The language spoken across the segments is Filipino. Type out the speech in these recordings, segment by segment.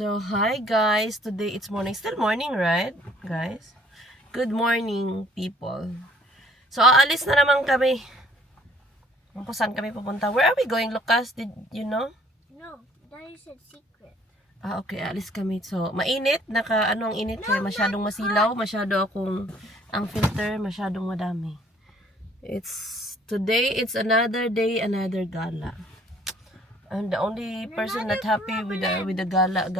So, hi guys. Today it's morning. Still morning, right, guys? Good morning, people. So, aalis na naman kami. Kung saan kami pupunta. Where are we going, Lucas? Did you know? No, that is a secret. Okay. Aalis kami. So, mainit. Ano ang init? Kaya masyadong masilaw. Masyado akong, ang filter, masyadong madami. Today, it's another day, another gala. And the only person not happy with the gala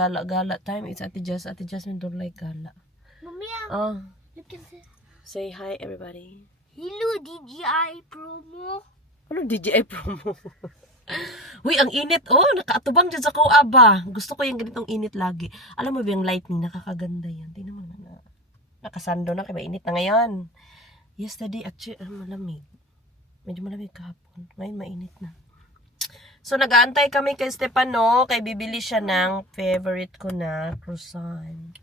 time is Ate Jess. Ate Jasmine don't like gala. Mommy, Oh, look at this. say hi everybody. Hello, DJI promo. Ano DJI promo? Uy, ang init. Oh, nakaatubang dyan sa kuaba. Gusto ko yung ganitong init lagi. Alam mo ba yung lightning, nakakaganda yan. Tingnan mo na. Nakasando na, kaya mainit na ngayon. Yesterday, actually, malamig. Medyo malamig kahapon. Ngayon, mainit na. So, nag-aantay kami kay Stefano. Kay bibili siya ng favorite ko na croissant.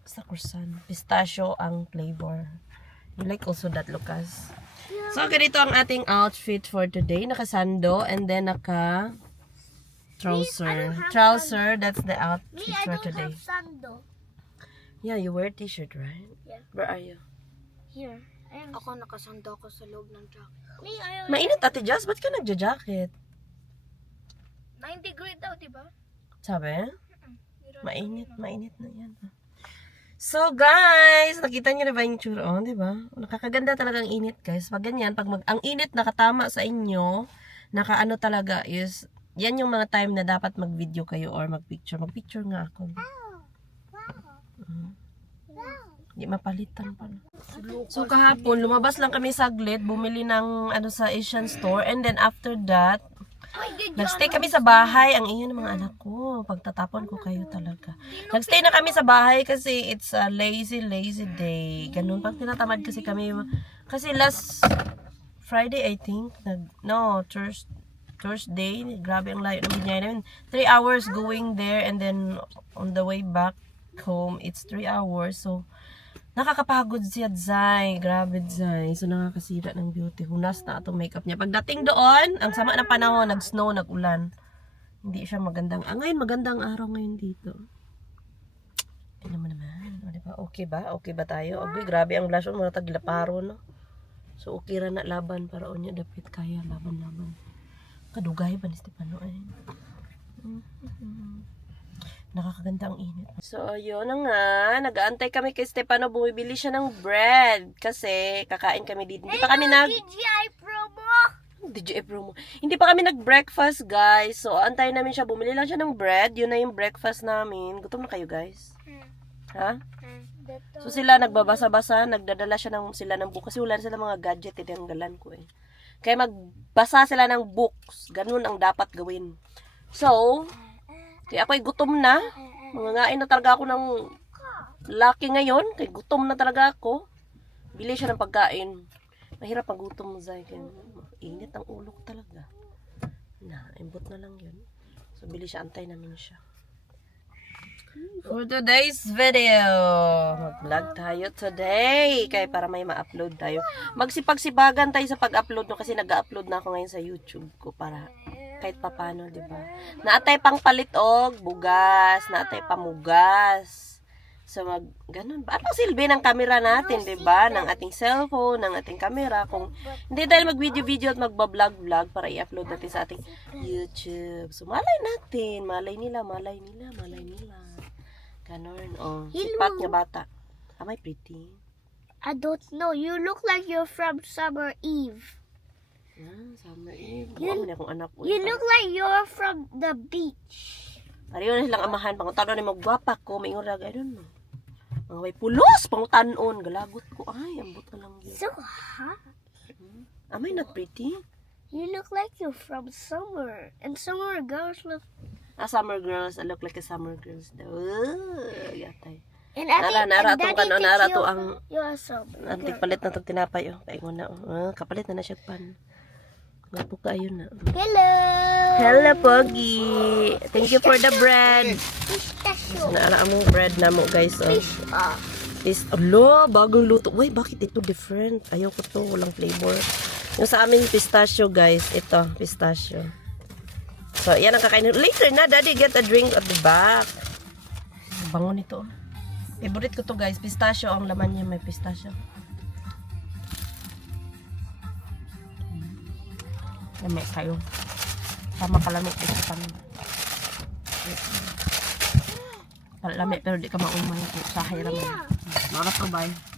Basta croissant. Pistachio ang flavor. You like also that, Lucas? So, ganito ang ating outfit for today. Naka-sando and then naka-trouser. Trouser, that's the outfit Me, I for don't today. have sandal. Yeah, you wear t-shirt, right? Yeah. Where are you? Here. Ako nakasando ako sa loob ng jacket. Me, I Mainit, Ate Jazz. Ba't ka nagja-jacket? 90 degree daw, diba? Sabi? Mainit na yan. So, guys, nakita niyo na ba yung tsura? Oh, di ba? Nakakaganda talaga ang init, guys. Pag ganyan, ang init nakatama sa inyo, nakaano talaga is, yan yung mga time na dapat mag-video kayo or mag-picture. Mag-picture nga ako. Hindi mapalitan pala. So, kahapon, lumabas lang kami saglit, bumili ng sa Asian store, and then after that, nagstay kami sa bahay. Ang ingay ng mga anak ko. Pagtatapon ko kayo talaga. Nagstay na kami sa bahay kasi it's a lazy day. Ganun. Pag tinatamad kasi kami. Kasi last Friday, I think. Thursday. Grabe ang layo ng binyay namin. 3 hours going there and then on the way back home, it's 3 hours. So, nakakapagod siya, Zay. Grabe, Zay. So, nakakasira ng beauty. Hunas na itong makeup niya. Pagdating doon, ang sama ng panahon, nag-snow, nag-ulan. Hindi siya magandang. Ngayon, magandang araw ngayon dito. Tignan mo naman. O, diba? Okay ba? Okay ba tayo? Okay, grabe ang blush on. Mga taglaparo, no? So, okay ra na laban para o niya. Dapat kaya laban. Kadugay ba ni Stefano? Nakakaganda ang init. So, ayun na nga. Nag-aantay kami kay Stefano. Bumibili siya ng bread. Kasi, kakain kami dito. Hindi pa kami DJI promo. DJI promo. Hindi pa kami nag-breakfast, guys. So, antayin namin siya. Bumili lang siya ng bread. Yun na yung breakfast namin. Gutom na kayo, guys? Ha? So, sila nagbabasa-basa. Nagdadala sila ng book. Kasi wala sila mga gadget. Tinanggalan ko eh. Kaya magbasa sila ng books. Ganun ang dapat gawin. So, kaya ako'y gutom na. Mangangain na talaga ako ng laki ngayon. Kaya gutom na talaga ako. Bili siya ng pagkain. Mahirap ang gutom mo, Zay. Kaya init ang ulo ko talaga. Imbot na lang yun. So, bili siya. Antay namin siya. For today's video, mag-vlog tayo today. Kaya para may ma-upload tayo. Magsipagsibagan tayo sa pag-upload. No? Kasi nag-upload na ako ngayon sa YouTube ko para kahit papano, di ba? Naatay pang palit og bugas, naatay pamugas. So ganun ba? Ano silbi ng camera natin, di ba? Ng ating cellphone, ng ating camera. Kung hindi tayo mag-video-video at magba-vlog-vlog para i-upload natin sa ating YouTube. So malay natin, malay nila. Ganun, oh. Sipat nga bata. Am I pretty? I don't know. You look like you're from Summer Eve. Summer Eve. Buwan na akong anak ko. You look like you're from the beach. Pareho na silang amahan. Pangutanon na magwapa ko. May ingurag. I don't know. Mga may pulos. Pangutanon. Galagot ko. Ay, ambot na lang yun. So hot. Am I not pretty? You look like you're from summer. And summer girls look... Summer girls. I look like a summer girls daw. Yatay. And Nara itong kano. Nara ito ang... You're a summer Anting girl. palit na itong tinapay. Paingon na. Kapalit na siya pan. Gapo ka ayun na. Hello. Hello, Pogi. Thank you for the bread. Pistachio. Naara mo bread na mo, guys. Fish. Bagong luto. Uy, bakit ito different? Ayaw ko to, walang flavor. Yung sa amin pistachio, guys. Ito, pistachio. So, yan ang kakainin. Later na, Daddy, get a drink at the back. Bango nito. Favorite ko to, guys. Pistachio ang laman niya. May pistachio. Lamig kayo. Sama kalamig ito kami. Lamig pero di ka maumay. Sa hiram. Nara to, bye.